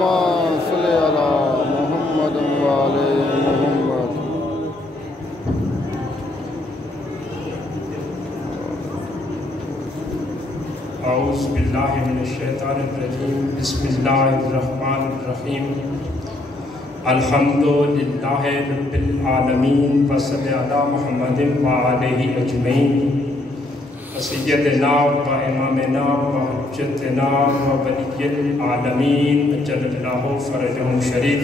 صلی علی محمد وعلی محمد. اعوذ باللہ من الشیطان الرجیم. بسم اللہ الرحمن الرحیم. الحمدللہ رب العالمین وصلی علی محمد وآلہ اجمعین. سیدنا و امامنا و حجتنا و ولی العالمین اجل اللہ فرجہ شریف.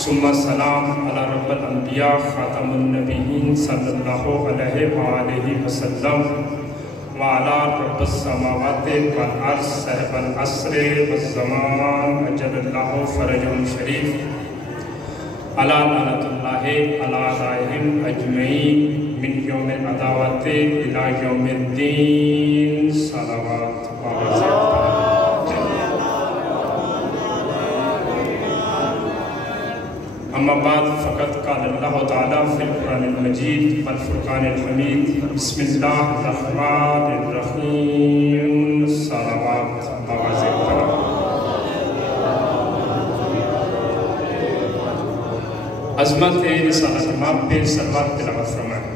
ثم السلام علی رب الانبیاء خاتم النبیین صلی اللہ علیہ وآلہ وسلم وعلی رب السماوات والارض صاحب العصر والزمان اجل اللہ فرجہ شریف. علی لعنۃ اللہ علی اعدائہم اجمعین من یوم العداوۃ الی یوم الدین. صلوات اما بعد فقط قال اللہ تعالیٰ فی القرآن المجید والفرقان الحمید. بسم اللہ الرحمن الرحیم. صلوات بواضح کرام. عظمت رسالت امام پہ صلوات تلاوت فرمائیں.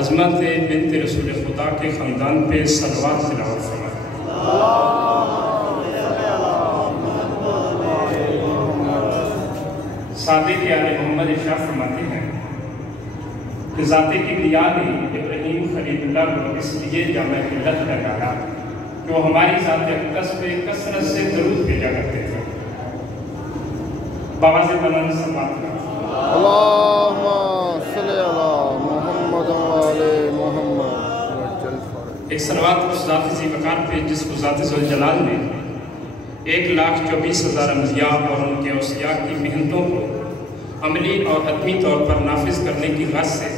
عظمت بنت رسول خدا کے خاندان پہ صلوات تلاوت فرمائیں. صادق آل محمد ارشاد فرماتے ہیں کہ ذات کبریا نے ابراہیم خلیل اللہ کو اس لیے جامع ملت لگایا کہ وہ ہماری ذات اقدس پہ کثرت سے درود بھیجا کرتے تھے. بواز بلند سماعت کریں. اللہم صلی علی محمد وعلی محمد. ایک صلوات اس ذات ذی وقار پہ جس کو ذات ذوالجلال نے 1,24,000 انبیاء اور ان کے اوصیاء کی محنتوں کو عملی اور حتمی طور پر نافذ کرنے کی غرض سے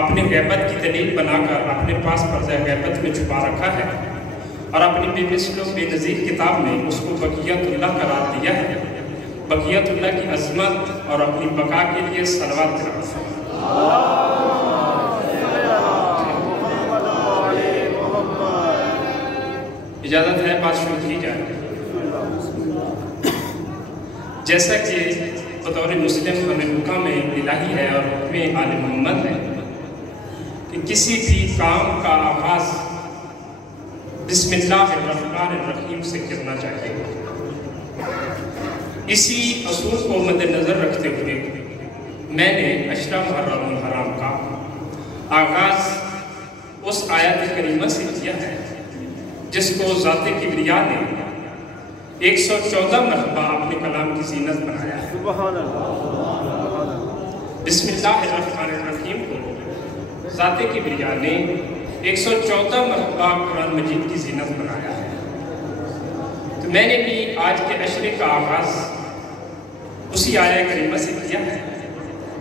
اپنی غیبت کی دلیل بنا کر اپنے پاس پردہ غیبت میں چھپا رکھا ہے اور اپنی بے مثل و بے نظیر کتاب میں اس کو بقیت اللہ قرار دیا ہے. بقیت اللہ کی عظمت اور اپنی بقا کے لیے صلوات تلاوت فرمائیں. اجازت ہے بات شروع کی جائے. جیسا کہ بطور مسلم ہمیں حکم الہی ہے اور حکم آل محمد ہے کہ کسی بھی کام کا آغاز بسم اللہ الرحمن الرحیم سے کرنا چاہیے. اسی اصول کو مد نظر رکھتے ہوئے میں نے اشرا محرم الحرام کا آغاز اس آیت کریمہ سے کیا ہے جس کو ذات کبریا نے 114 مرتبہ اپنے کلام کی زینت بنایا ہے. سبحان اللہ. بسم اللہ الرحمن الرحیم کو ذات کبریا نے 114 مرتبہ قرآن مجید کی زینت بنایا ہے. تو میں نے بھی آج کے عشرے کا آغاز اسی آیہ کریمہ سے کیا ہے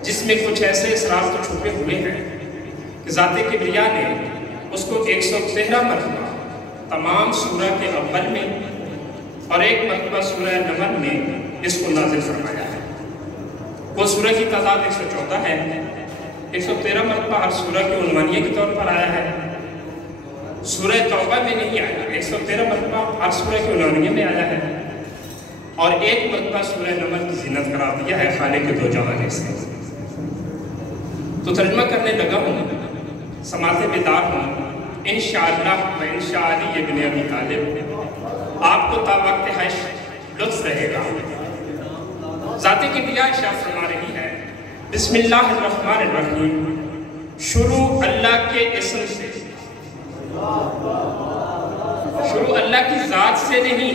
جس میں کچھ ایسے اسرار تو چھپے ہوئے ہیں کہ ذات کبریا نے اس کو 113 مرتبہ تمام سورہ کے اول میں اور ایک مرتبہ سورہ نمل میں اس کو نازل فرمایا ہے. وہ سورہ کی تعداد 114 ہے. 113 مرتبہ ہر سورہ کے عنوانیہ کے طور پر آیا ہے. سورہ توبہ میں نہیں آیا. 113 مرتبہ ہر سورہ کے عنوانیہ میں آیا ہے اور ایک مرتبہ سورہ نمل کی زینت قرار دیا ہے خالق کے دو جہان سے. تو ترجمہ کرنے لگا ہوں. سماعت بیدار ہوں. انشاءاللہ و انشاءاللہ ابن ابی طالب آپ کو تا وقت حش لطف رہے گا. ذات کبریا ارشاد فرما رہی ہے بسم اللہ الرحمن الرحیم. شروع اللہ کے اسم سے. شروع اللہ کی ذات سے نہیں,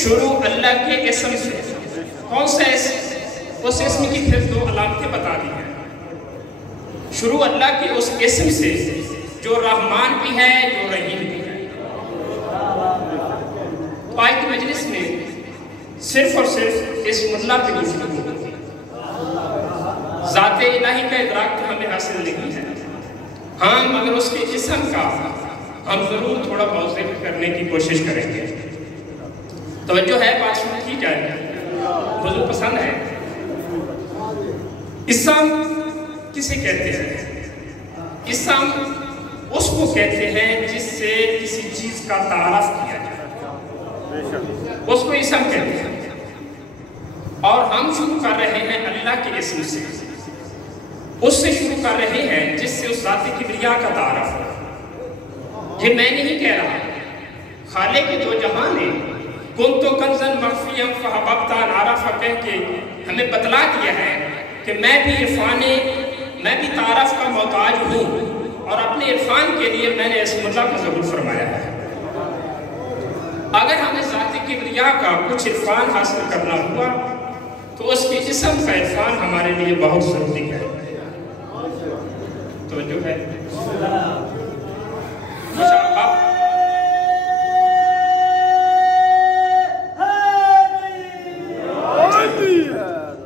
شروع اللہ کے اسم سے. کون سا اسم؟ اس اسم کی پھر دو علامتیں بتا دی ہیں. شروع اللہ کے اس اسم سے جو رحمان بھی ہے جو رحیم بھی ہے. تو آج کی مجلس میں صرف اور صرف اسم اللہ پہ گفتگو ہوگی. ذات الہی کا ادراک تو ہمیں حاصل نہیں ہے. ہاں مگر اس کے اسم کا ہم ضرور تھوڑا بہت ذکر کرنے کی کوشش کریں گے. توجہ ہے, بات شروع کی جائے. حضور پسند ہے. اسم کسے کہتے ہیں؟ اسم اس کو کہتے ہیں جس سے کسی چیز کا تعارف کیا جائے، اس کو اسم کہتے ہیں۔ اور ہم شروع کر رہے ہیں اللہ کے اسم سے، اس سے شروع کر رہے ہیں جس سے اس ذات کبریا کا تعارف ہو۔ یہ میں نہیں کہہ رہا، خالق دو جہاں نے کنتو کنزن مخفیم فحببتا عرف کہہ کے ہمیں بتلا دیا ہے کہ میں بھی عرفان، میں بھی تعارف کا محتاج ہوں، اور اپنے عرفان کے لیے میں نے اسم اللہ کا ظہور فرمایا ہے۔ اگر ہمیں ذات کبریا کا کچھ عرفان حاصل کرنا ہوا تو اس کے اسم کا عرفان ہمارے لیے بہت ضروری ہے۔ تو جو ہے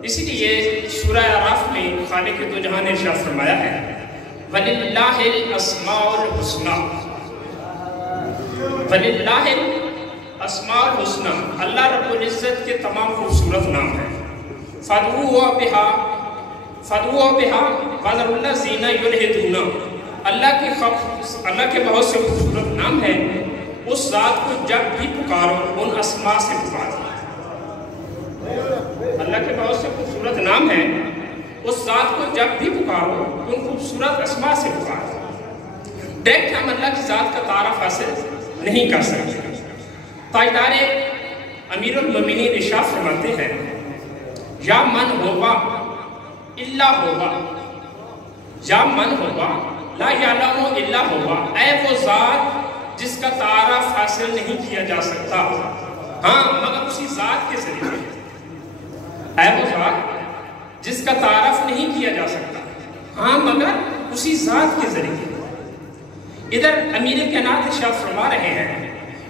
اسی لیے سورہ اعراف میں خالق دو جہاں نے ارشاد فرمایا ہے وَلِلَّهِ الْأَسْمَاءُ الْحُسْنَى، وَلِلَّهِ الْأَسْمَاءُ الْحُسْنَى، اللہ رب العزت کے تمام خوبصورت نام ہیں۔ فَادْعُوهُ بِهَا وَذَرُوا الَّذِينَ يُلْحِدُونَ، اللہ کے بہت سے خوبصورت نام ہیں، اس ذات کو جب بھی پکارو ان اسماء سے پکارو۔ اللہ کے بہت سے خوبصورت نام ہیں، اس ذات کو جب بھی پکارو ان خوبصورت اسماء سے پکارو۔ ڈائریکٹ ہم اللہ کی ذات کا تعارف حاصل نہیں کر سکتے۔ تاجدار امیر المومنین ارشاد فرماتے ہیں یا من ہوگا الا ہوگا، یا من ہوگا لا یعلم الا ہوگا، اے وہ ذات جس کا تعارف حاصل نہیں کیا جا سکتا ہاں مگر اسی ذات کے ذریعے، اے وہ ذات جس کا تعارف نہیں کیا جا سکتا ہاں مگر اسی ذات کے ذریعے۔ ادھر امیر کائنات ارشاد فرما رہے ہیں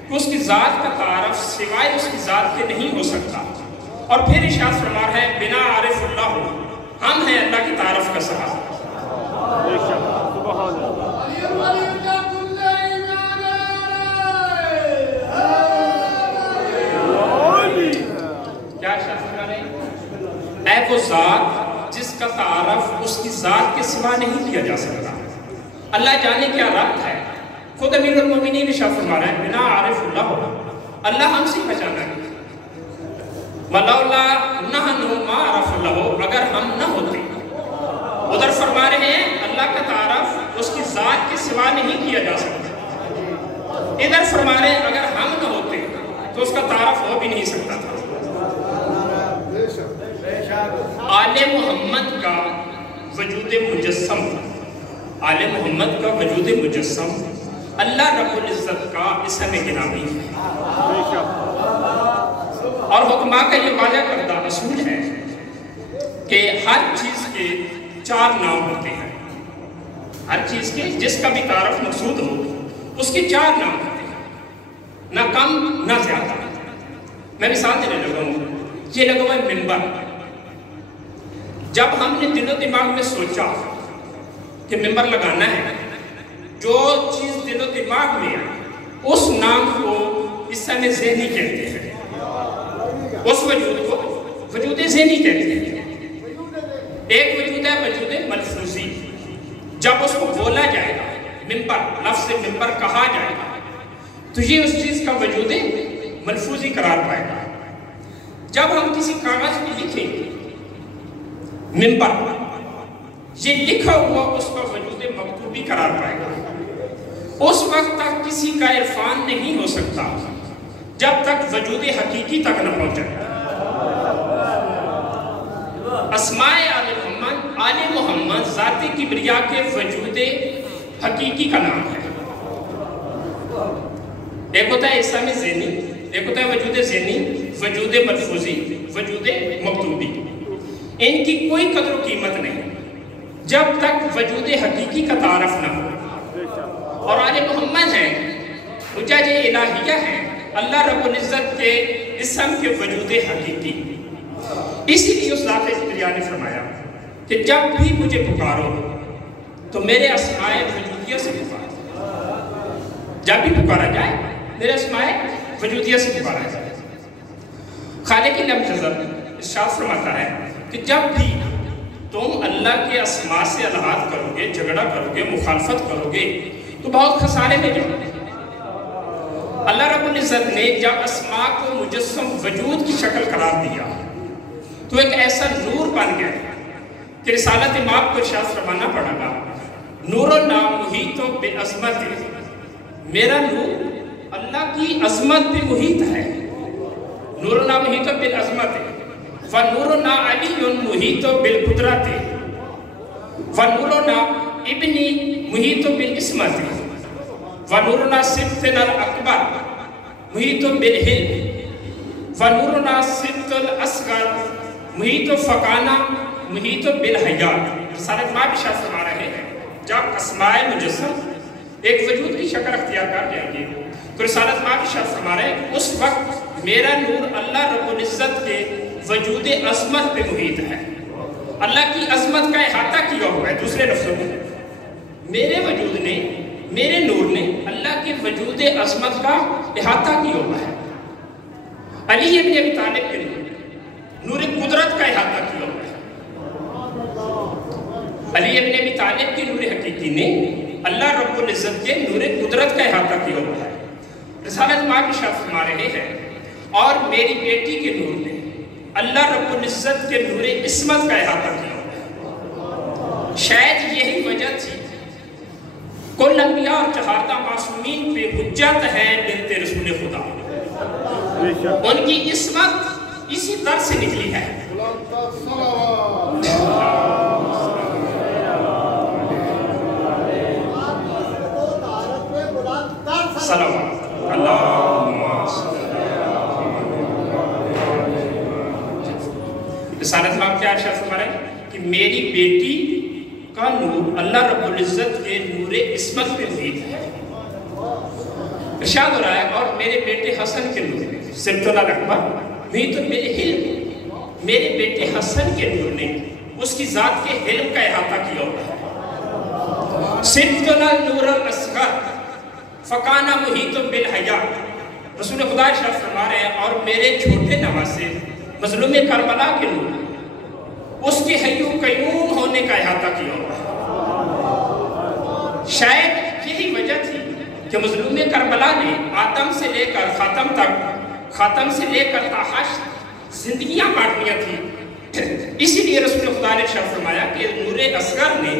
کہ اس کی ذات کا تعارف سوائے اس کی ذات کے نہیں ہو سکتا، اور پھر ارشاد فرما رہے ہیں بنا عارف اللہ ہو، ہم ہیں اللہ کی تعارف کا سہارا۔ کیا ارشاد فرما رہے ہیں؟ اے وہ ذات جس کا تعارف اس کی ذات کے سوا نہیں کیا جا سکتا، اللہ جانے کیا ربط ہے۔ خود امیر المومنین ارشاد فرما رہا ہے بنا عارف اللہ ہو، اللہ ہم سے پہچانا ہے۔ وَلَوْلَا نَحْنُ مَا عَرَفَ اللَّهُ، اگر ہم نہ ہوتے۔ ادھر فرما رہے ہیں اللہ کا تعارف اس کی ذات کے سوا نہیں کیا جا سکتا، ادھر فرما رہے ہیں اگر ہم نہ ہوتے تو اس کا تعارف ہو بھی نہیں سکتا تھا۔ آل محمد کا وجود مجسم، آل محمد کا وجود مجسم اللہ رب العزت کا اسم گرامی ہے، اور حکماء کا یہ واضح کردہ اصول ہے کہ ہر چیز کے چار نام ہوتے ہیں، ہر چیز کے جس کا بھی تعارف مقصود ہو اس کے چار نام ہوتے ہیں، نہ کم نہ زیادہ۔ میں مثال دینے لگا ہوں، یہ لگا ہوا ہے منبر۔ جب ہم نے دل و دماغ میں سوچا کہ منبر لگانا ہے، جو چیز دل و دماغ میں ہے اس نام کو اسم ذہنی کہتے ہیں، اس وجود کو وجود ذہنی کہتے ہیں۔ ایک وجود ہے وجود ملفوظی، جب اس کو بولا جائے گا، منبر لفظ منبر کہا جائے گا تو یہ اس چیز کا وجود ملفوظی قرار پائے گا۔ جب ہم کسی کاغذ میں لکھیں منبر، یہ لکھا ہوا اس کا وجود مکتوبی قرار پائے گا۔ اس وقت تک کسی کا عرفان نہیں ہو سکتا جب تک وجود حقیقی تک نہ پہنچے۔ اسماء آل محمد ذات کبریا کے وجود حقیقی کا نام ہے۔ ایک ہوتا ہے اسم ذہنی، ایک ہوتا ہے وجود ذہنی، وجود ملفوظی، وجود مکتوبی۔ ان کی کوئی قدر و قیمت نہیں جب تک وجود حقیقی کا تعارف نہ ہو۔ اور آل محمد ہیں، حجج الہیہ ہیں اللہ رب العزت کے اسم کے وجود حقیقی۔ اسی لیے اس ذات کبریا نے فرمایا کہ جب بھی مجھے پکارو تو میرے اسماء وجودیہ سے پکارو، جب بھی پکارا جائے میرے اسماء وجودیہ سے پکارا جائے۔ خالق لم یزل ارشاد فرماتا ہے کہ جب بھی تم اللہ کے اسماء سے الحاد کرو گے، جھگڑا کرو گے، مخالفت کرو گے تو بہت خسارے میں جا۔ اللہ رب العزت نے جب اسماء کو مجسم وجود کی شکل قرار دیا تو ایک ایسا نور بن گیا کہ رسالت مآب کو ارشاد فرمانا پڑا گا، نور و نام محیط بعظمت، میرا نور اللہ کی عظمت پہ محیط ہے۔ نور و نام محیط بالعظمت، فنورنا علی محیط بالقدرت، فنورنا ابنی محیط بالعصمت، فنورنا سبتنا الاکبر محیط بالحلم، فنورنا سبت الاصغر محیط فقانا محیط بالحیات۔ رسالت مآب ارشاد فرما رہے ہیں جب اسماء مجسم ایک وجود کی شکل اختیار کر جائیں گے تو رسالت مآب ارشاد فرما رہے ہیں اس وقت میرا نور اللہ رب العزت کے وجود عظمت پہ محیط ہے، اللہ کی عظمت کا احاطہ کیا ہوا ہے۔ دوسرے لفظوں میں میرے وجود نے، میرے نور نے اللہ کے وجود عظمت کا احاطہ کیا ہوا ہے۔ علی ابن ابی طالب کے نور قدرت کا احاطہ کیا ہوا ہے۔ علی ابن ابی طالب کے نور حقیقی نے اللہ رب العزت کے نور قدرت کا احاطہ کیا ہوا ہے۔ رسالت مآب ارشاد فرما رہے ہیں اور میری بیٹی کے نور نے اللہ رب العزت کے نور عصمت کا احاطہ کیا ہوا ہے۔ شاید یہی وجہ تھی کل انبیاء اور چہاردہ معصومین پہ حجت ہے بنت رسول خدا، ان کی عصمت اسی طرح سے نکلی ہے۔ صلوات رسالت مآب کیا ارشاد فرما رہے ہیں کہ میری بیٹی کا نور اللہ رب العزت کے نور عصمت پہ محیط ہے۔ ارشاد ہو رہا ہے اور میرے بیٹے حسن کے نور نے سبت الاکبر محیط بالحلم، میرے بیٹے حسن کے نور نے اس کی ذات کے حلم کا احاطہ کیا ہوا ہے۔ سبت النور الاصغر فقانا محیط بالحیات، رسول خدا ارشاد فرما رہے ہیں اور میرے چھوٹے نواسے مظلوم کربلا کے نور اس کے حی و قیوم ہونے کا احاطہ کیا ہوا ہے۔ شاید یہی وجہ تھی کہ مظلوم کربلا نے آدم سے لے کر خاتم تک، خاتم سے لے کر تا حشر زندگیاں کاٹنیاں تھیں۔ اسی لیے رسول خدا نے ارشاد فرمایا کہ نور اصغر نے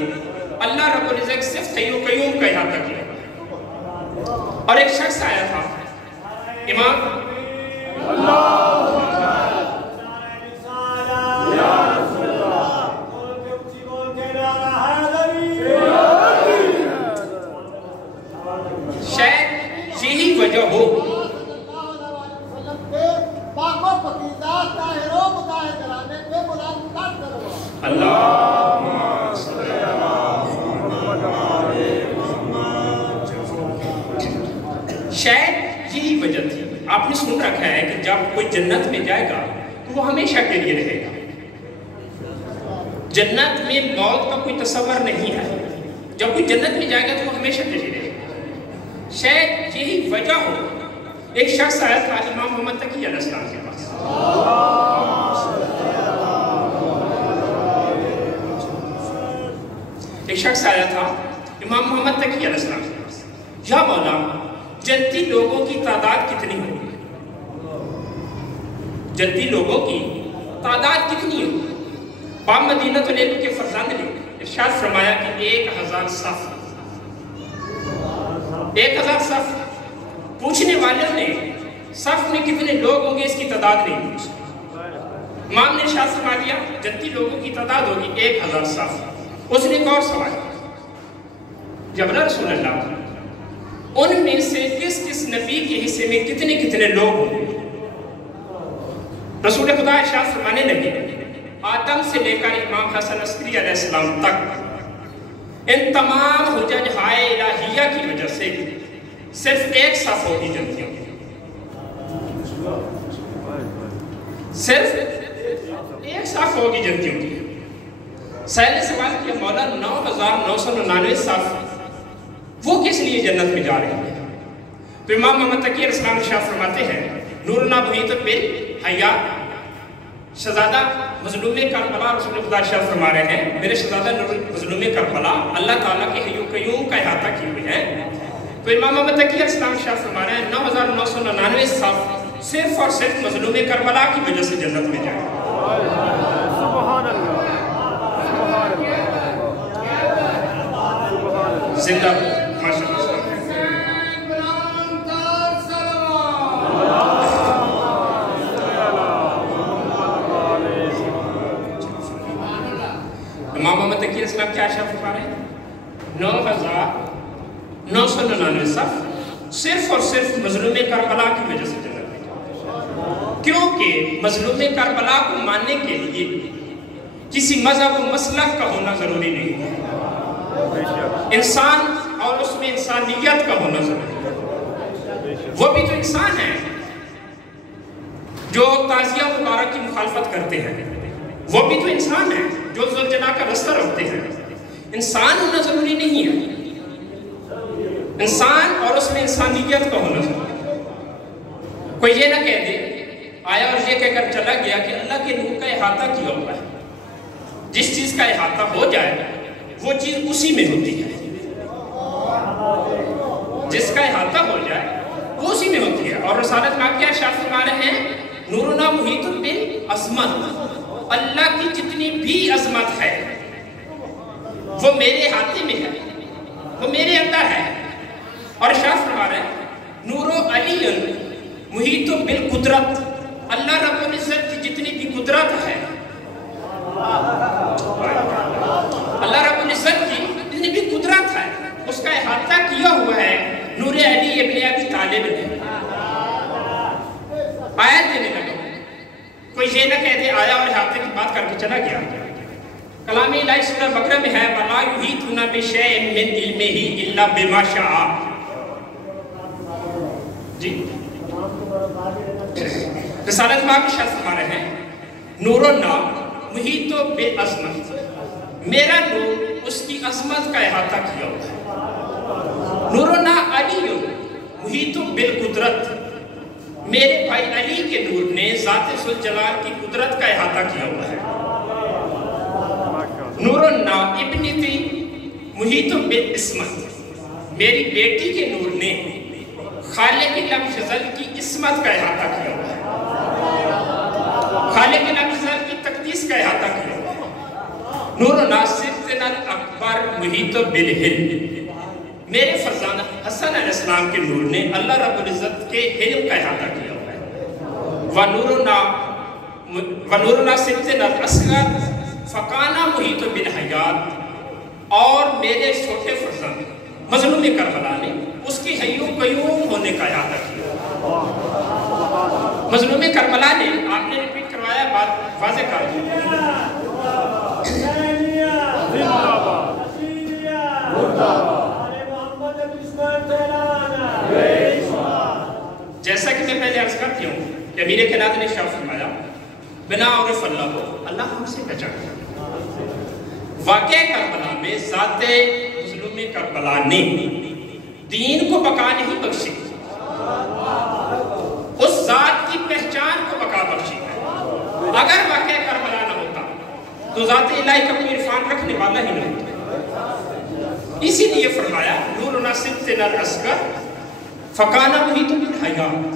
اللہ رب العزت صرف حی و قیوم کا احاطہ کیا۔ اور ایک شخص آیا تھا امام شاید یہی وجہ ہو شاید یہی وجہ تھی۔ آپ نے سن رکھا ہے کہ جب کوئی جنت میں جائے گا تو وہ ہمیشہ کے لیے رہے گا۔ جنت میں موت کا کوئی تصور نہیں ہے، جب کوئی جنت میں جائے گا تو وہ ہمیشہ کے لیے رہے گا۔ شاید یہی وجہ ہو ایک شخص آیا تھا امام محمد تقی علیہ السلام کے پاس، ایک شخص آیا تھا امام محمد تقی علیہ السلام کے پاس، یا مولا جنتی لوگوں کی تعداد کتنی ہوگی؟ جنتی لوگوں کی تعداد کتنی ہوگی؟ باب مدینۃ العلم کے فرزند نے ارشاد فرمایا کہ 1000 صف، 1000 صف۔ پوچھنے والوں نے صف میں کتنے لوگ ہوں گے اس کی تعداد نہیں پوچھی۔ امام نے ارشاد فرما دیا جنتی لوگوں کی تعداد ہوگی 1000 صف۔ اس نے ایک اور سوال کیا، جبرا رسول اللہ ان میں سے کس کس نبی کے حصے میں کتنے کتنے لوگ ہوں گے؟ رسول خدا ارشاد فرمانے لگے آدم سے لے کر امام حسن عسکری علیہ السلام تک ان تمام حجج ہائے الہیہ کی وجہ سے صرف ایک صف ہوگی جنتیوں کی، صرف ایک صف ہوگی جنتیوں کی۔ سائل نے سوال کیا مولا 9999 صف وہ کس لیے جنت میں جا رہے ہیں؟ تو امام محمد تقی علیہ السلام ارشاد فرماتے ہیں نورنا محیط بالحیات، شہزادہ مظلوم کربلا رسول خدا ارشاد فرما رہے ہیں میرے شہزادہ مظلوم کربلا اللہ تعالیٰ کے حی و قیوم کا احاطہ کیے ہوئے ہیں، تو امام احمد تقی علیہ السلام شاہ فرما رہے ہیں 9999 صف صرف اور صرف مظلوم کربلا کی وجہ سے جنت میں جائیں. سبحان اللہ زندہ ماشاء اللہ. امام محمد تقی علیہ السلام کیا شاہ فرما رہے ہیں 9999 صف صرف اور صرف مظلوم کربلا کی وجہ سے جنت میں جائیں. کیونکہ مظلوم کربلا کو ماننے کے لیے کسی مذہب و مسلک کا ہونا ضروری نہیں ہے. انسان اور اس میں انسانیت کا ہونا ضروری ہے. وہ بھی تو انسان ہے جو تعزیہ مبارک کی مخالفت کرتے ہیں. وہ بھی تو انسان ہے جو ذوالجلال کا رستہ رکھتے ہیں. انسان ہونا ضروری نہیں ہے. انسان اور اس میں انسانیت کا ہونا ضروری ہے. کوئی یہ نہ کہہ دے آیا اور یہ کہہ کر چلا گیا کہ اللہ کے نور کا احاطہ کیا ہوا ہے. جس چیز کا احاطہ ہو جائے وہ چیز اسی میں ہوتی ہے. جس کا احاطہ ہو جائے وہ اسی میں ہوتی ہے. اور رسالت میں کیا ارشاد فرما رہے ہیں نورنا محیط بالعظمت. اللہ کی جتنی بھی عظمت ہے وہ میرے احاطے میں ہے, وہ میرے اندر ہے. اور ارشاد فرما رہے ہیں نور علی محیط بالقدرت. اللہ رب العزت کی جتنی بھی قدرت ہے, اللہ رب العزت کی جتنی بھی قدرت ہے اس کا احاطہ کیا ہوا ہے نور علی ابن ابی طالب نے. آیت دینے لگا. کوئی یہ نہ کہہ دے آیا اور احاطے کی بات کر کے چلا گیا. کلام الہی سورہ بقرہ میں ہے وَلَا يُحِيطُونَ بِشَيْءٍ مِّنْ عِلْمِهِ إِلَّا بِمَا شَاءَ. جی رسالت میں آپ شاہ فرما رہے ہیں نور النام محیط بالعظمت. میرا نور اس کی عظمت کا احاطہ کیا ہوا ہے. نور النام علی محیط بالقدرت. میرے بھائی علی کے نور نے ذات ذوالجلال کی قدرت کا احاطہ کیا ہوا ہے. نور النام ابنتی محیط بالعصمت. میری بیٹی کے نور نے خالق لم یزل کی عصمت کا احاطہ کیا ہوا ہے. خالق لم یزل کی تقدیس کا احاطہ کیا ہوا ہے. نور ناصرتنا الاکبر محیط بالحلم. میرے فرزند حسن علیہ السلام کے نور نے اللہ رب العزت کے حلم کا احاطہ کیا ہوا ہے. وَنُورُ نَاصِرتنا الْأَصْغَرَ فَقَانَا مُحِيطٌ بِالْحَیَاتِ. اور میرے چھوٹے فرزند مظلوم کربلا نے اس کی حیو قیوم ہونے کا احاطہ کیا. مظلوم کربلا نے آپ نے ریپیٹ کروایا بات واضح کر دی. جیسا کہ میں پہلے عرض کرتی ہوں کہ امیر کائنات نے ارشاد فرمایا بنا عرف اللہ کو اللہ ہم سے پہچانا. واقعہ کربلا میں ذات مظلوم کربلا نے دین کو بقا نہیں بخشی, اس ذات کی پہچان کو بقا بخشی ہے. اگر واقعہ کربلا نہ ہوتا تو ذات الہی کا کوئی عرفان رکھنے والا ہی نہیں ہوتا. اسی لیے فرمایا نور ناصرتنا الاصغر فقانا محیط بالحیات.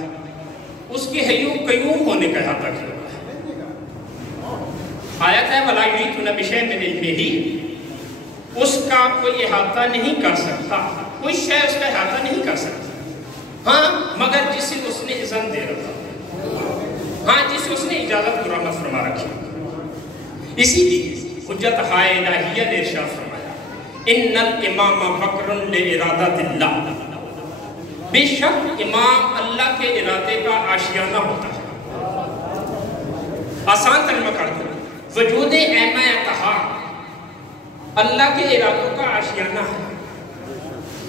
اس کے حیو قیوم ہونے کا احاطہ کیا. آیت ہے وَلَا يُحِيطُونَ بِشَيْءٍ مِّنْ عِلْمِهِ. اس کا کوئی احاطہ نہیں کر سکتا, کوئی شے اس کا احاطہ نہیں کر سکتا. ہاں مگر جسے اس نے اذن دے رکھا, ہاں جسے اس نے اجازت مرامت فرما رکھی. اسی لیے حجت ہائے الہیہ نے ارشاد فرمایا ان الامام بکر لارادۃ اللہ. بے شک امام اللہ کے ارادے کا آشیانہ ہوتا ہے. آسان ترجمہ کر دو وجود ایمہ اتحا اللہ کے ارادوں کا آشیانہ ہے.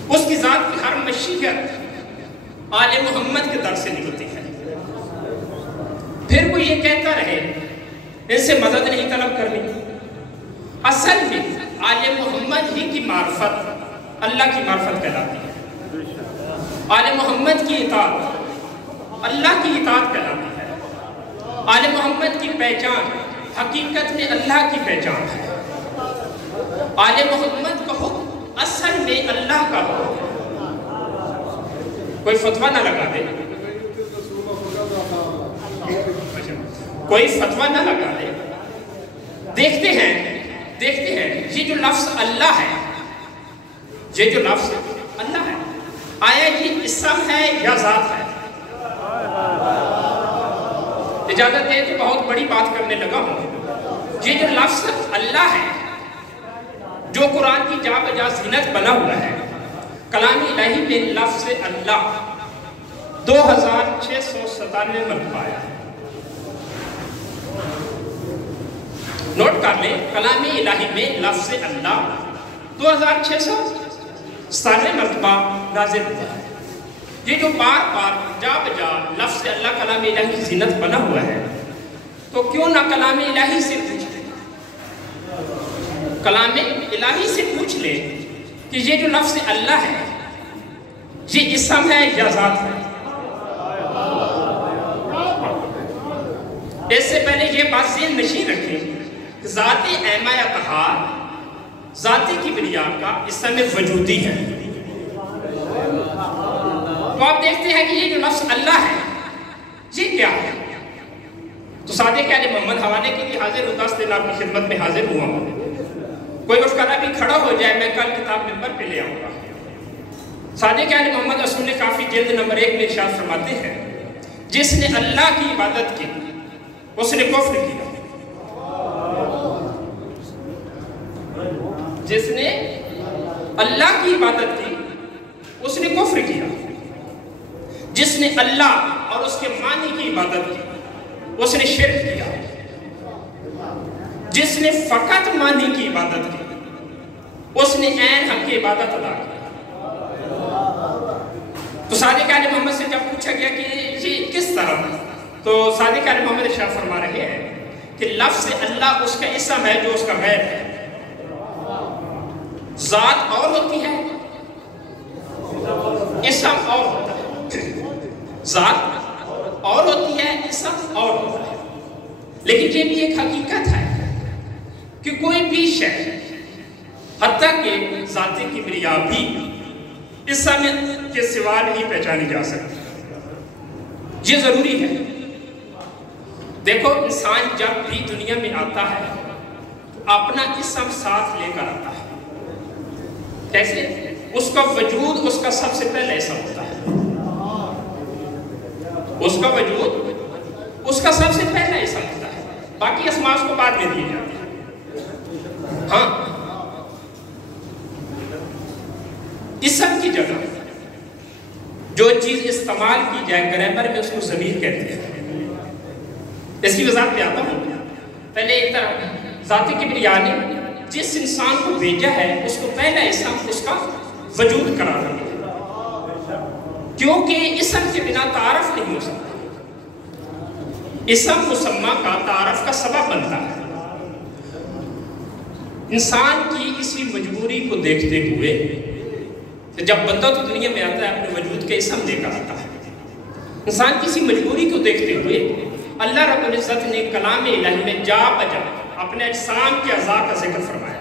اس کی ذات کی ہر مشیت آل محمد کے در سے نکلتی ہے. پھر وہ یہ کہتا رہے ان سے مدد نہیں طلب کرنی. اصل میں آل محمد ہی کی معرفت اللہ کی معرفت کہلاتی ہے. آل محمد کی اطاعت اللہ کی اطاعت کہلاتی ہے. آل محمد کی پہچان حقیقت میں اللہ کی پہچان ہے. آل محمد کا حکم اصل میں اللہ کا حکم ہے. کوئی فتویٰ نہ لگا دے، کوئی فتویٰ نہ لگا دے۔ دیکھتے ہیں یہ جو لفظ اللہ ہے، یہ جو لفظ اللہ ہے، آیا یہ اسم ہے یا ذات ہے؟ اجازت دے تو بہت بڑی بات کرنے لگا ہوں۔ یہ جو لفظ اللہ ہے، جو قرآن کی جا بجا زینت بنا ہوا ہے، کلام الہی میں لفظ اللہ 2697 مرتبہ آیا ہے۔ نوٹ کر لیں، کلام الہی میں لفظ اللہ 2697 مرتبہ نازل ہوا ہے۔ یہ جو بار بار جا بجا لفظ اللہ کلام الہی کی زینت بنا ہوا ہے، تو کیوں نہ کلام الہی سے پوچھ لیں، کلام الہی سے پوچھ لیں کہ یہ جو لفظ اللہ ہے یہ اسم ہے یا ذات ہے؟ اس سے پہلے یہ بات ذہن نشین رکھیں کہ ذات اعمیٰ یا طہار ذات کبریاء کا اسم وجودی ہے۔ تو آپ دیکھتے ہیں کہ یہ جو لفظ اللہ ہے یہ کیا ہے؟ تو صادق آل محمد حوالے کے لیے حاضر ہوں، 10 دن آپ کی خدمت میں حاضر ہوا ہوں۔ کوئی اٹھ کر ابھی کھڑا ہو جائے، میں کل کتاب نمبر پہ لے آؤں گا۔ صادق آل محمد اصول کافی جلد نمبر 1 میں ارشاد فرماتے ہیں، جس نے اللہ کی عبادت کی اس نے کفر کیا، جس نے اللہ کی عبادت کی اس نے کفر کیا، جس نے اللہ اور اس کے معنی کی عبادت کی اس نے شرک کیا، جس نے فقط معنی کی عبادت کی اس نے عین حق کی عبادت ادا کی۔ تو صادق آل محمد سے جب پوچھا گیا کہ یہ کس طرح، تو صادق آل محمد ارشاد فرما رہے ہیں کہ لفظ اللہ اس کا اسم ہے جو اس کا غیر ہے۔ ذات اور ہوتی ہے، اسم اور ہوتا ہے، ذات اور ہوتی ہے، اسم اور ہوتا ہے۔ لیکن یہ بھی ایک حقیقت ہے کہ کوئی بھی شے حتیٰ کہ ذات کبریاء بھی اسم کے سوا نہیں پہچانی جا سکتی، یہ ضروری ہے۔ دیکھو انسان جب بھی دنیا میں آتا ہے تو اپنا اسم ساتھ لے کر آتا ہے۔ کیسے؟ اس کا وجود اس کا سب سے پہلا اسم ہوتا ہے، اس کا وجود اس کا سب سے پہلا اسم ہوتا ہے، باقی اسماء اس کو بعد میں دیے جاتے ہیں۔ ہاں، اسم کی جگہ جو چیز استعمال کی جائے گرامر میں اس کو ضمیر کہتے ہیں۔ اس کی وضاحت میں آتا ہوں۔ پہلے ایک طرف ذات کبریاء نے جس انسان کو بھیجا ہے اس کو پہلا اسم اس کا وجود قرار دیا، کیونکہ اسم کے بنا تعارف نہیں ہو سکتا۔ اسم مسمى کا تعارف کا سبب بنتا ہے۔ انسان کی اسی مجبوری کو دیکھتے ہوئے جب بندہ تو دنیا میں آتا ہے اپنے وجود کے اسم دے کر آتا ہے، انسان کی اسی مجبوری کو دیکھتے ہوئے اللہ رب العزت نے کلام الہی میں جا بجا اپنے اجسام کے اعضاء کا ذکر فرمایا۔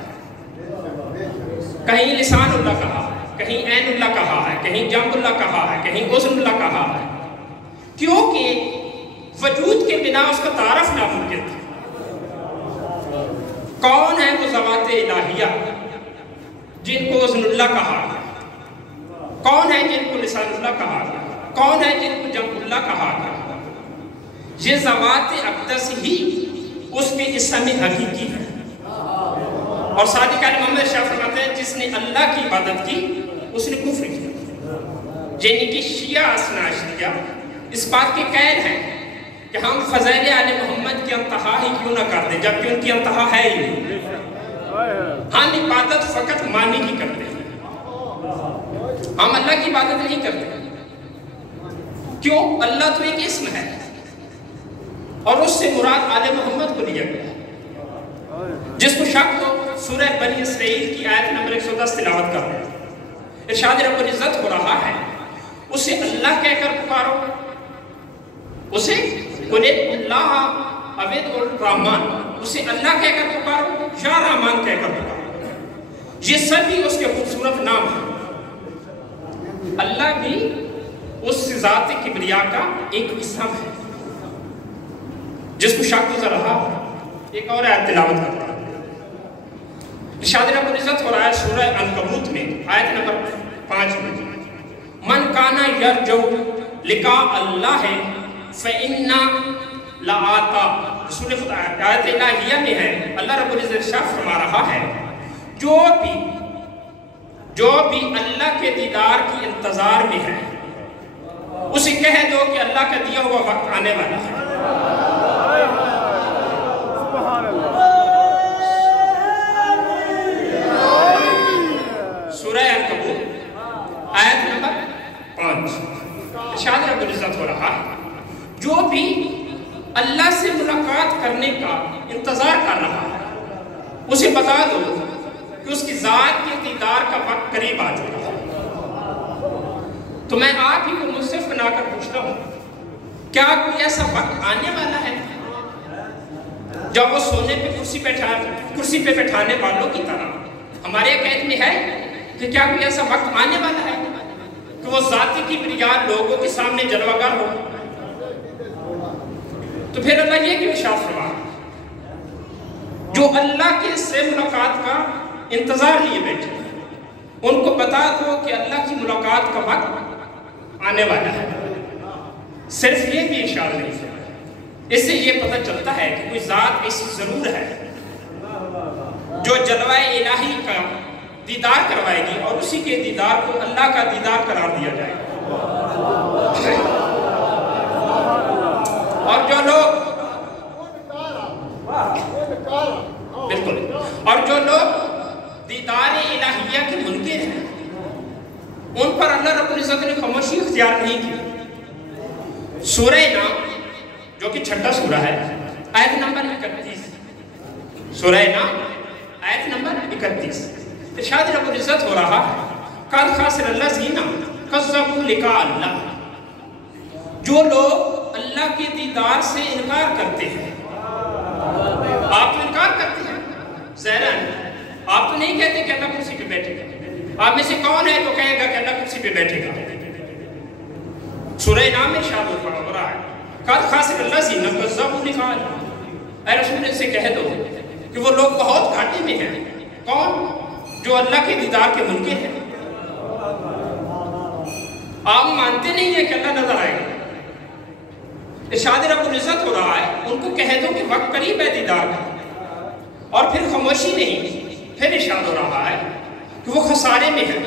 کہیں لسان اللہ کہا ہے، کہیں عین اللہ کہا ہے، کہیں جنب اللہ کہا ہے، کہیں اذن اللہ کہا ہے، کیونکہ وجود کے بنا اس کا تعارف ناممکن تھا۔ کون ہے وہ ذوات الہیہ جن کو اذن اللہ کہا گیا؟ کون ہے جن کو لسان اللہ کہا گیا؟ کون ہے جن کو جنب اللہ کہا گیا؟ یہ ذوات اقدس ہی اس کے اسم حقیقی ہے۔ اور صادق آل محمد شاہ فرماتے ہیں جس نے اللہ کی عبادت کی اس نے کفر کیا۔ یعنی کہ شیعہ اثنا عشریہ اس بات کے قائل ہیں کہ ہم فضائل آل محمد کی انتہا ہی کیوں نہ کر دیں جبکہ ان کی انتہا ہے ہی نہیں۔ ہم عبادت فقط معنی کی کرتے ہیں، ہم اللہ کی عبادت نہیں کرتے۔ کیوں؟ اللہ تو ایک اسم ہے اور اس سے مراد آل محمد کو لیا گیا۔ جس کو شک ہو سورہ بنی اسرائیل کی آیت نمبر 110 تلاوت کر رہے ہیں، ارشاد رب العزت ہو رہا ہے اسے اللہ کہہ کر پکارو، اسے قل اللہ عبد الرحمن، اسے اللہ کہہ کر پکارو یا رحمان کہہ کر پکارو، یہ سبھی اس کے خوبصورت نام ہیں۔ اللہ بھی اس ذات کبریا کا ایک اسم ہے جس کو شک گزر رہا. ایک اور آیت تلاوت کرتا ہے. ارشاد رب العزت ہو رہا ہے سورہ عنکبوت میں آیت نمبر 5 میں من کانا یرجو لقاء اللہ فإنا لآتا. رسول خدا آیت الہیہ میں ہے. اللہ رب العزت ارشاد فرما رہا ہے جو بھی اللہ کے دیدار کی انتظار میں ہے اسے کہہ دو کہ اللہ کا دیا ہوا وقت آنے والا ہے. سورہ عنکبوت آیت نمبر 5. ارشاد رب العزت ہو رہا جو بھی اللہ سے ملاقات کرنے کا انتظار کر رہا ہے اسے بتا دو کہ اس کی ذات کے دیدار کا وقت قریب آ چکا ہے. تو میں آپ ہی کو منصف بنا کر پوچھتا ہوں کیا کوئی ایسا وقت آنے والا ہے جب وہ سونے پہ کرسی پہ بٹھانے والوں کی طرح ہمارے قید میں ہے کہ کیا کوئی ایسا وقت آنے والا ہے کہ وہ ذاتی کی بنیاد لوگوں کے سامنے جلوہ گر ہو. تو پھر اللہ یہ کیوں ارشاد فرما جو اللہ کے سے ملاقات کا انتظار لیے بیٹھے ان کو بتا دو کہ اللہ کی ملاقات کا وقت آنے والا ہے. صرف یہ بھی ارشاد نہیں ہے. اس سے یہ پتہ چلتا ہے کہ کوئی ذات ایسی ضرور ہے جو جلوہ الہی کا دیدار کروائے گی اور اسی کے دیدار کو اللہ کا دیدار قرار دیا جائے گا. اور جو لوگ بالکل اور جو لوگ دیدار الہیہ کے منکر ہیں ان پر اللہ رب العزت نے خاموشی اختیار نہیں کی. سورہ نام جو کہ چھٹا سورہ ہے آیت نمبر 31. سورہ نام آیت نمبر 31. ارشاد رب العزت ہو رہا ہے قد خسر الذین کذبوا لقاء اللہ. جو لوگ اللہ کے دیدار سے انکار کرتے ہیں. آپ تو انکار کرتے ہیں زہران. آپ تو نہیں کہتے کہ اللہ کرسی پہ بیٹھے گا. آپ میں سے کون ہے جو کہے گا کہ اللہ کرسی پہ بیٹھے گا؟ سورہ نام میں ارشاد ہو رہا ہے قد خسر الذین کذبوا لقاء اللہ. اے رسول ان سے کہہ دو کہ وہ لوگ بہت گھاٹے میں ہیں. کون؟ جو اللہ کے دیدار کے منکر ہیں. آپ مانتے نہیں ہیں کہ اللہ نظر آئے گا. ارشاد رب العزت ہو رہا ہے ان کو کہہ دو کہ وقت قریب ہے دیدار کا. اور پھر خاموشی نہیں. پھر ارشاد ہو رہا ہے کہ وہ خسارے میں ہے.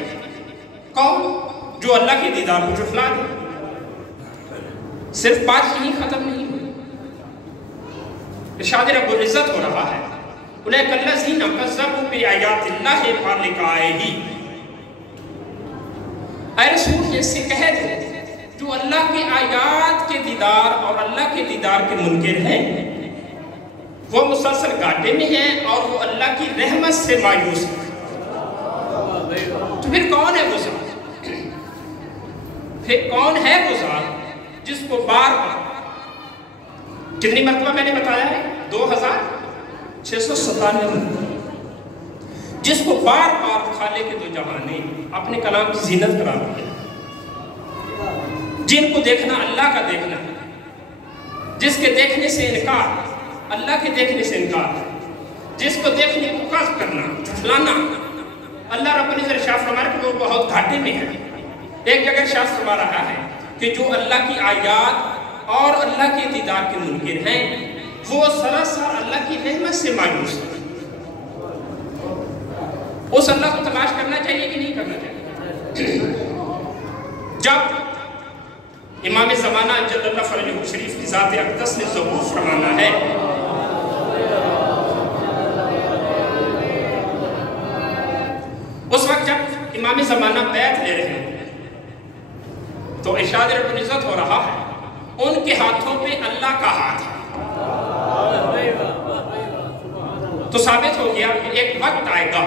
کون؟ جو اللہ کے دیدار کو جھٹلا دے. صرف بات یہی ختم نہیں ہوئی. ارشاد رب العزت ہو رہا ہے اولئک الذین کذبوا بآیات اللہ فلقائہ. اے رسول اس سے کہہ دو جو اللہ کے آیات کے دیدار اور اللہ کے دیدار کے منکر ہیں وہ مسلسل گھاٹے میں ہیں اور وہ اللہ کی رحمت سے مایوس ہیں. تو پھر کون ہے وہ ذات؟ پھر کون ہے وہ ذات جس کو بار بار کتنی مرتبہ میں نے بتایا ہے 2697 جس کو بار بار خالق دو جہان نے اپنے کلام کی زینت قرار دیا. جن کو دیکھنا اللہ کا دیکھنا, جس کے دیکھنے سے انکار اللہ کے دیکھنے سے انکار, جس کو دیکھنے کو قصد کرنا جھٹلانا. اللہ رب العزت ارشاد فرما رہا ہے کہ وہ بہت گھاٹے میں ہے. ایک جگہ ارشاد فرما رہا ہے کہ جو اللہ کی آیات اور اللہ کے دیدار کے منکر ہیں وہ سراسر اللہ کی رحمت سے مایوس ہیں. اس اللہ کو تلاش کرنا چاہیے کہ نہیں کرنا چاہیے؟ جب امام زمانہ جل اللہ فرجہ شریف کی ذات اقدس نے ظہور فرمانا ہے اس وقت جب امام زمانہ بیعت لے رہے ہیں تو ارشاد رب العزت ہو رہا ہے ان کے ہاتھوں پہ اللہ کا ہاتھ ہے. تو ثابت ہو گیا کہ ایک وقت آئے گا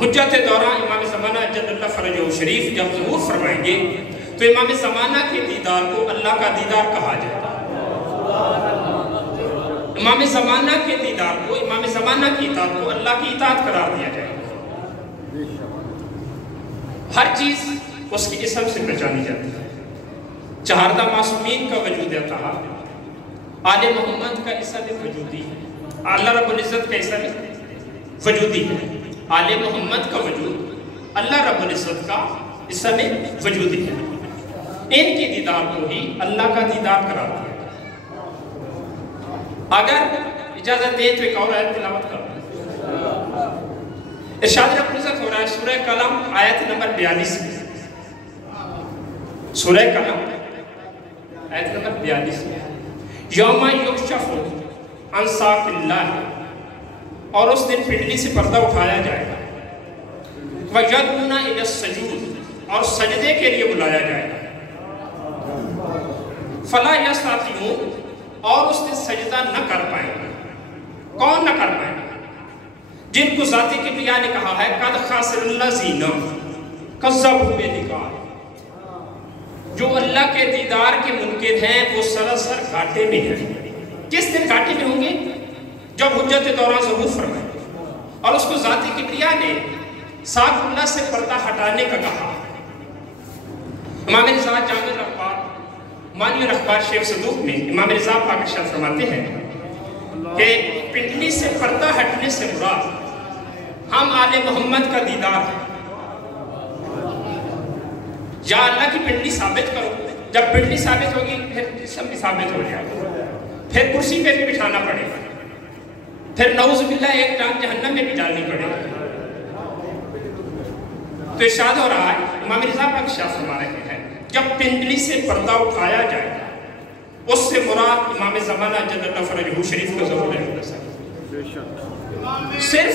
حجت دوران امام زمانہ جل اللہ فرجہ شریف جب ظہور فرمائیں گے تو امام زمانہ کے دیدار کو اللہ کا دیدار کہا جائے گا. امام زمانہ کے دیدار کو, امام زمانہ کی اطاعت کو اللہ کی اطاعت قرار دیا جائے گا. ہر چیز اس کے اسم سے پہچانی جاتی ہے۔ چہاردہ معصومین کا وجود عطا، آل محمد کا اسم وجودی ہے، اللہ رب العزت کا اسم وجودی ہے، آل محمد کا وجود اللہ رب العزت کا اسم وجودی ہے۔ ان کی دیدار کو ہی اللہ کا دیدار قرار دیا۔ اگر اجازت دے تو ایک اور آیت تلاوت کرو۔ ارشاد رب العزت ہو رہا ہے سورہ قلم آیت نمبر 42 میں، سورہ قلم آیت نمبر 42 میں، یوم یکشف عن ساق اللہ، اور اس دن پنڈلی سے پردہ اٹھایا جائے گا، وَيَدْعُونَ إِلَى السُّجُودِ، اور سجدے کے لیے بلایا جائے گا، فَلَا يَسْتَطِيعُونَ، اور اس دن سجدہ نہ کر پائیں گے۔ کون نہ کر پائیں گے؟ جن کو ذات کبریا نے کہا ہے قَدْ خَاسِرَ الَّذِينَ كَذَّبُوا بِلِقَائِهِ، جو اللہ کے دیدار کے منکر ہیں وہ سراسر گھاٹے میں ہیں۔ کس دن گھاٹے میں ہوں گے؟ جب حجت دوران ظہور فرمائے اور اس کو ذات کبریا نے ساق اللہ سے پردہ ہٹانے کا کہا۔ امام رضا جامع الاخبار مانی الاخبار شیخ صدوق میں امام رضا پاک ارشاد فرماتے ہیں کہ پنڈلی سے پردہ ہٹنے سے مراد ہم آل محمد کا دیدار ہے۔ یا اللہ کی پنڈلی ثابت کرو، جب پنڈلی ثابت ہوگی پھر جسم بھی ثابت ہو جائے گا، پھر کرسی پہ بھی بٹھانا پڑے گا، پھر نعوذ باللہ ایک ٹانگ جہنم میں بھی ڈالنی پڑے گی۔ تو ارشاد ہو رہا ہے، امام رضا پاک ارشاد فرما رہے ہیں جب پنڈلی سے پردہ اٹھایا جائے گا، اس سے مراد امام زمانہ جل اللہ فرجہ شریف کا ظہور ہے۔ صرف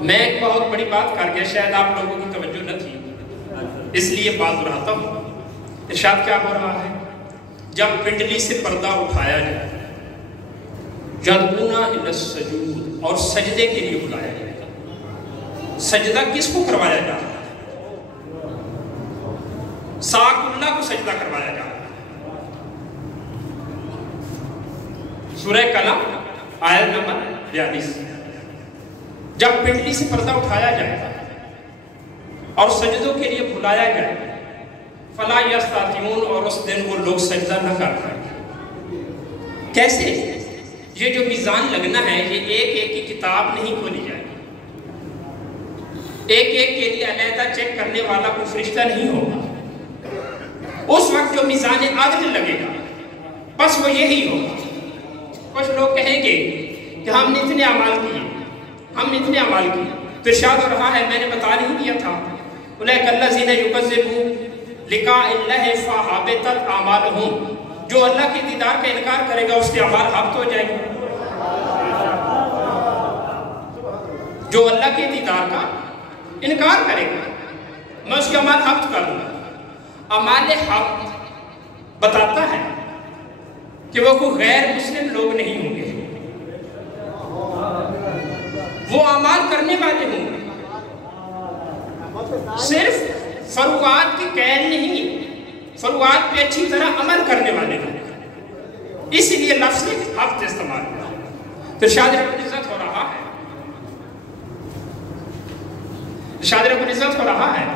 میں ایک بہت بڑی بات کر گیا، شاید آپ لوگوں کی توجہ نہ تھی، اس لیے بات دہراتا ہوں۔ ارشاد کیا ہو رہا ہے؟ جب پنڈلی سے پردہ اٹھایا جائے، یدعونا الی السجود، اور سجدے کے لیے بلایا جائے گا۔ سجدہ کس کو کروایا جا رہا ہے؟ ساق اللہ کو سجدہ کروایا جا رہا ہے۔ سورہ قلم آیت نمبر 42، جب پنڈلی سے پردہ اٹھایا جائے گا اور سجدوں کے لیے بلایا جائے گا، فَلَا يَسْتَطِيعُونَ، اور اس دن وہ لوگ سجدہ نہ کر پائیں گے۔ کیسے؟ یہ جو میزان لگنا ہے یہ ایک ایک کی کتاب نہیں کھولی جائے گی، ایک ایک کے لیے علیحدہ چیک کرنے والا کوئی فرشتہ نہیں ہوگا۔ اس وقت جو میزان عدل لگے گا بس وہ یہی ہوگا۔ کچھ لوگ کہیں گے کہ ہم نے اتنے اعمال کیے، ہم نے اتنے اعمال کیے، تو ارشاد ہو رہا ہے میں نے بتا نہیں دیا تھا، اولئک الذین یکذبون لقاء اللہ فحبطت اعمالہم، جو اللہ کے دیدار کا انکار کرے گا اس کے اعمال حبط ہو جائیں گے۔ جو اللہ کے دیدار کا انکار کرے گا میں اس کے اعمال حبط کر دوں گا۔ اعمال حبط بتاتا ہے کہ وہ کوئی غیر مسلم لوگ نہیں ہوں گے، وہ اعمال کرنے والے ہوں گے، صرف فروعات کی قید نہیں، فروعات پہ اچھی طرح عمل کرنے والے لوگ، اسی لیے لفظ حبط استعمال ہوا۔ تو ارشاد رب العزت ہو رہا ہے، ارشاد رب العزت ہو رہا ہے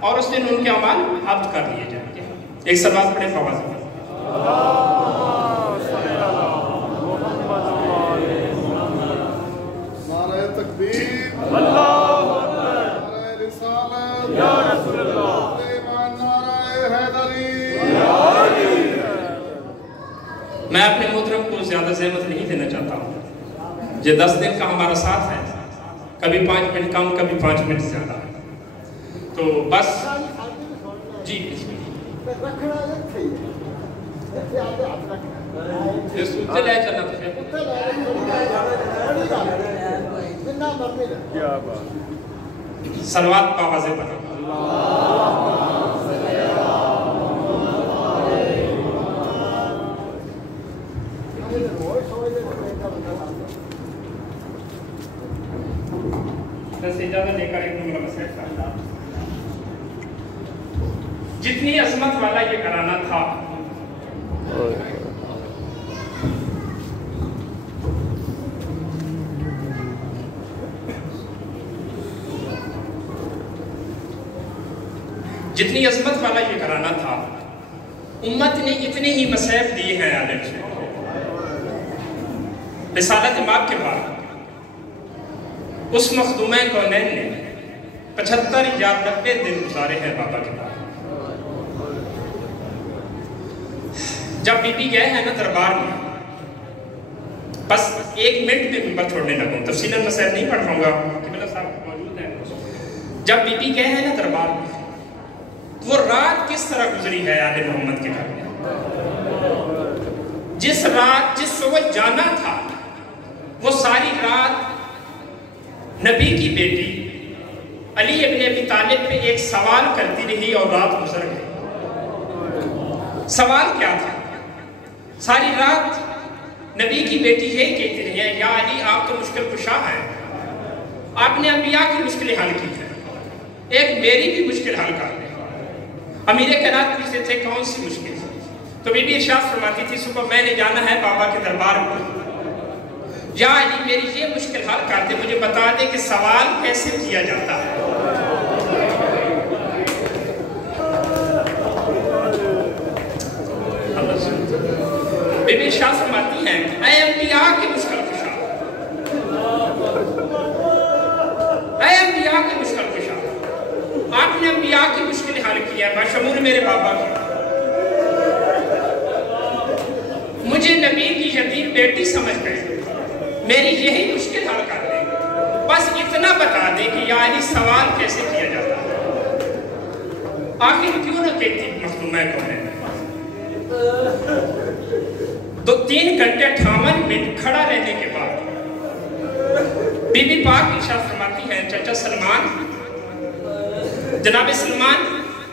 اور اس دن ان کے اعمال حبط کر دیے جائیں گے۔ ایک سلوات پڑھیں فواز میں۔ نعرہ تکبیر، اللہ اکبر، نعرہ رسالت، یا رسول اللہ، نعرہ حیدری۔ میں اپنے محترم کو زیادہ زحمت نہیں دینا چاہتا ہوں، یہ 10 دن کا ہمارا ساتھ ہے، کبھی 5 منٹ کم کبھی 5 منٹ زیادہ، تو بس جی یہ سوچتے لے چلنا تھا، صلوات پاوازے پڑھیں۔ بس اجازت لے کر ایک نمبر مسئلہ کرتا۔ جتنی عظمت والا یہ گھرانہ تھا، جتنی عظمت والا یہ گھرانہ تھا، امت نے اتنے ہی مصائب دیے ہیں عالم سے۔ رسالت ماب کے بعد اس مخدومہ کونین نے 75 یا 90 دن گزارے ہیں بابا کے بعد۔ جب بی بی گئے ہیں نا دربار میں، بس 1 منٹ میں ممبر چھوڑنے لگوں، تفصیلاً مسائل نہیں پڑھ پاؤں گا کہ بلا صاحب موجود ہیں۔ جب بی بی گئے ہیں نا دربار میں، وہ رات کس طرح گزری ہے آل محمد کے گھر میں؟ جس رات جس وقت جانا تھا، وہ ساری رات نبی کی بیٹی علی ابن ابی طالب پہ ایک سوال کرتی رہی اور رات گزر گئی۔ سوال کیا تھا؟ ساری رات نبی کی بیٹی یہی کہتی رہی ہے، یا علی آپ تو مشکل کشا ہیں، آپ نے انبیاء کی مشکلیں حل کی ہیں، ایک میری بھی مشکل حل کر دیں۔ امیر کائنات پوچھتے تھے کون سی مشکل؟ تو بی بی ارشاد فرماتی تھی صبح میں نے جانا ہے بابا کے دربار میں، یا علی میری یہ مشکل حل کر دے، مجھے بتا دے کہ سوال کیسے کیا جاتا ہے۔ بی بی ارشاد فرماتی ہیں، اے انبیاء کی مشکل کشا، اے انبیاء کی مشکل کشا، آپ نے انبیاء کی مشکل حل کی ہے بشمول میرے بابا کی، مجھے نبی کی یتیم بیٹی سمجھ گئے، میری یہی مشکل حل کر دیں، بس اتنا بتا دیں کہ یا علی سوال کیسے کیا جاتا ہے۔ آخر کیوں نہ کہتی مخدومہ کونین؟ 3 گھنٹے 58 منٹ کھڑا رہنے کے بعد بی بی پاک ارشاد فرماتی ہیں، چچا سلمان، جناب سلمان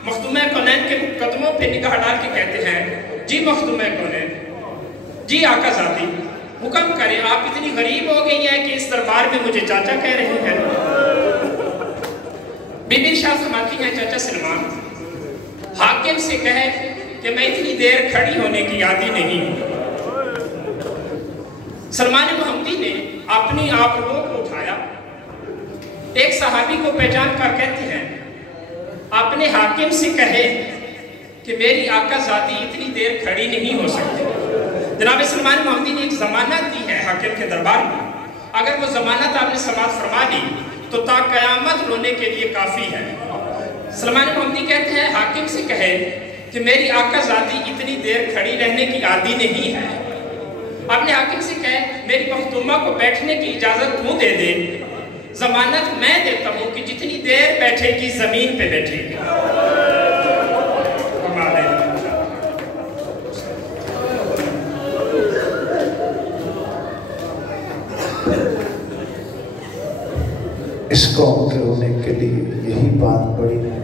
مخدومہ کونین کے قدموں پہ نگاہ ڈال کے کہتے ہیں، جی مخدومہ کونین، جی آقا ذاتی، حکم کریں، آپ اتنی غریب ہو گئی ہیں کہ اس دربار میں مجھے چاچا کہہ رہے ہیں۔ بی بی ارشاد فرماتی ہیں، چچا سلمان، حاکم سے کہے کہ میں اتنی دیر کھڑی ہونے کی عادی نہیں ہوں۔ سلمان محمدی نے اپنی آپ روح کو اٹھایا، ایک صحابی کو پہچان کر کہتے ہیں، اپنے حاکم سے کہے کہ میری آقا ذاتی اتنی دیر کھڑی نہیں ہو سکتی۔ جناب سلمان محمدی نے ایک ضمانت دی ہے حاکم کے دربار میں، اگر وہ ضمانت آپ نے سماعت فرما لی تو تا قیامت رونے کے لیے کافی ہے۔ سلمان محمدی کہتے ہیں، حاکم سے کہے کہ میری آقا ذاتی اتنی دیر کھڑی رہنے کی عادی نہیں ہے۔ اپنے حاکم سے کہے میری مخدومہ کو بیٹھنے کی اجازت تو دے دے، ضمانت میں دیتا ہوں کہ جتنی دیر بیٹھے گی زمین پہ بیٹھے گی۔ اس قوم کے رونے کے لیے یہی بات بڑی ہے۔